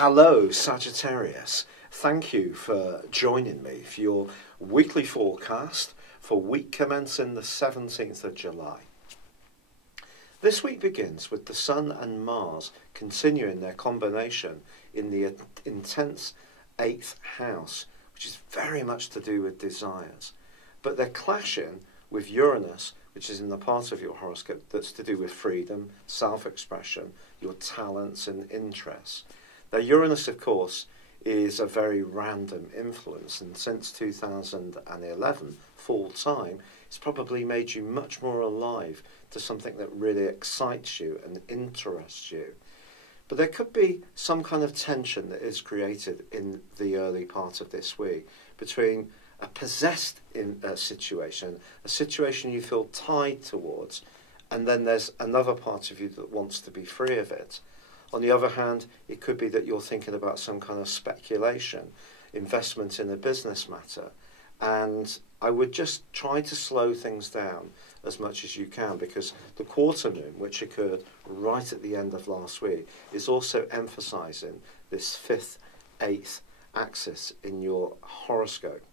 Hello, Sagittarius. Thank you for joining me for your weekly forecast for week commencing the 17th of July. This week begins with the Sun and Mars continuing their combination in the intense 8th house, which is very much to do with desires. But they're clashing with Uranus, which is in the part of your horoscope that's to do with freedom, self-expression, your talents and interests. Now, Uranus, of course, is a very random influence, and since 2011, full time, it's probably made you much more alive to something that really excites you and interests you. But there could be some kind of tension that is created in the early part of this week between a possessed situation, a situation you feel tied towards, and then there's another part of you that wants to be free of it. On the other hand, it could be that you're thinking about some kind of speculation, investment in a business matter, and I would just try to slow things down as much as you can, because the quarter moon, which occurred right at the end of last week, is also emphasising this 5th, 8th axis in your horoscope.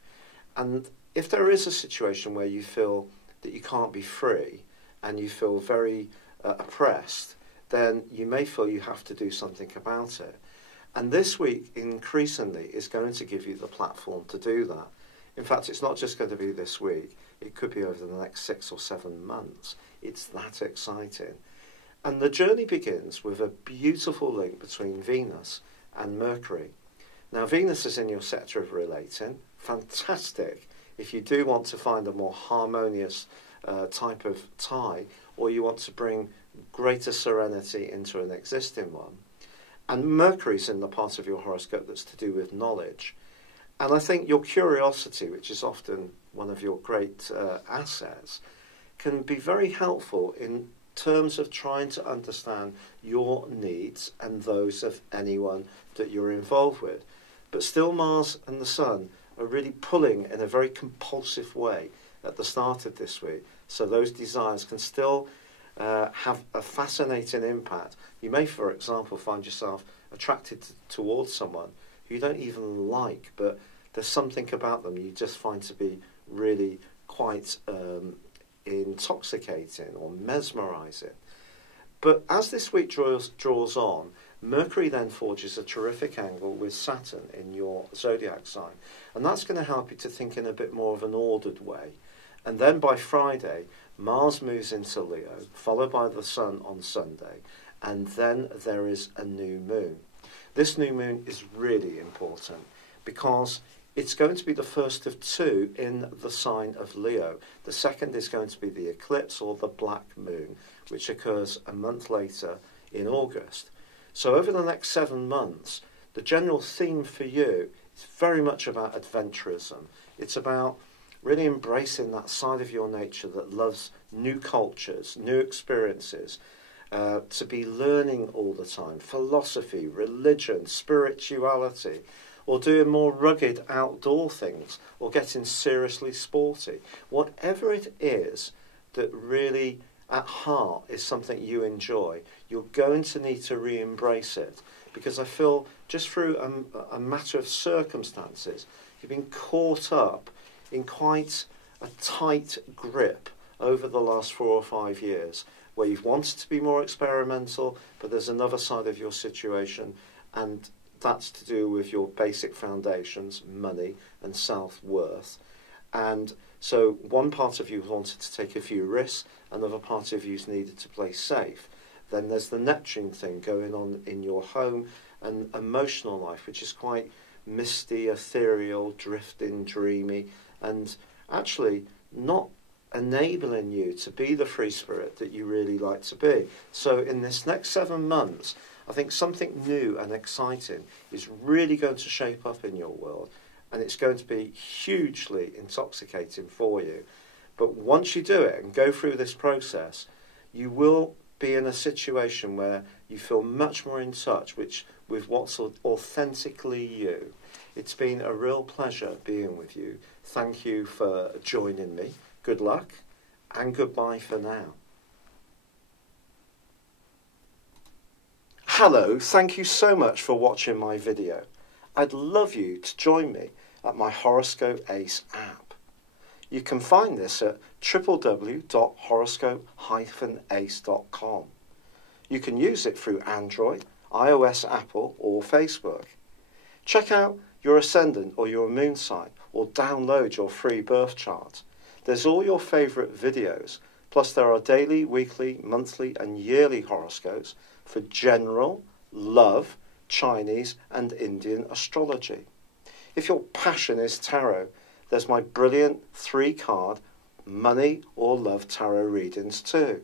And if there is a situation where you feel that you can't be free and you feel very oppressed, then you may feel you have to do something about it. And this week, increasingly, is going to give you the platform to do that. In fact, it's not just going to be this week. It could be over the next 6 or 7 months. It's that exciting. And the journey begins with a beautiful link between Venus and Mercury. Now, Venus is in your sector of relating. Fantastic if you do want to find a more harmonious type of tie, or you want to bring greater serenity into an existing one. And Mercury's in the part of your horoscope that's to do with knowledge. And I think your curiosity, which is often one of your great assets, can be very helpful in terms of trying to understand your needs and those of anyone that you're involved with. But still, Mars and the Sun are really pulling in a very compulsive way at the start of this week. So those desires can still have a fascinating impact. You may, for example, find yourself attracted towards someone who you don't even like, but there's something about them you just find to be really quite intoxicating or mesmerising. But as this week draws on, Mercury then forges a terrific angle with Saturn in your zodiac sign, and that's going to help you to think in a bit more of an ordered way. And then by Friday, Mars moves into Leo, followed by the Sun on Sunday, and then there is a new moon. This new moon is really important because it's going to be the first of 2 in the sign of Leo. The second is going to be the eclipse, or the black moon, which occurs a month later in August. So over the next 7 months, the general theme for you is very much about adventurism. It's about really embracing that side of your nature that loves new cultures, new experiences, to be learning all the time, philosophy, religion, spirituality, or doing more rugged outdoor things, or getting seriously sporty. Whatever it is that really at heart is something you enjoy, you're going to need to re-embrace it, because I feel just through a matter of circumstances, you've been caught up in quite a tight grip over the last 4 or 5 years, where you've wanted to be more experimental, but there's another side of your situation, and that's to do with your basic foundations, money and self-worth. And so one part of you wanted to take a few risks, another part of you's needed to play safe. Then there's the Neptune thing going on in your home and emotional life, which is quite misty, ethereal, drifting, dreamy, and actually not enabling you to be the free spirit that you really like to be. So in this next 7 months, I think something new and exciting is really going to shape up in your world, and it's going to be hugely intoxicating for you. But once you do it and go through this process, you will be in a situation where you feel much more in touch with what's authentically you. It's been a real pleasure being with you. Thank you for joining me. Good luck, and goodbye for now. Hello, thank you so much for watching my video. I'd love you to join me at my Horoscope Ace app. You can find this at www.horoscope-ace.com. You can use it through Android, iOS, Apple or Facebook. Check out your ascendant or your moon sign or download your free birth chart. There's all your favourite videos, plus there are daily, weekly, monthly and yearly horoscopes for general, love, Chinese and Indian astrology. If your passion is tarot, there's my brilliant 3-card money or love tarot readings too.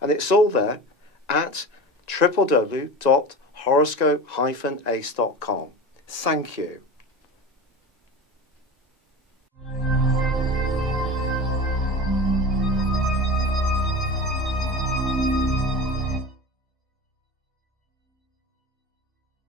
And it's all there at www.horoscope-ace.com. Thank you.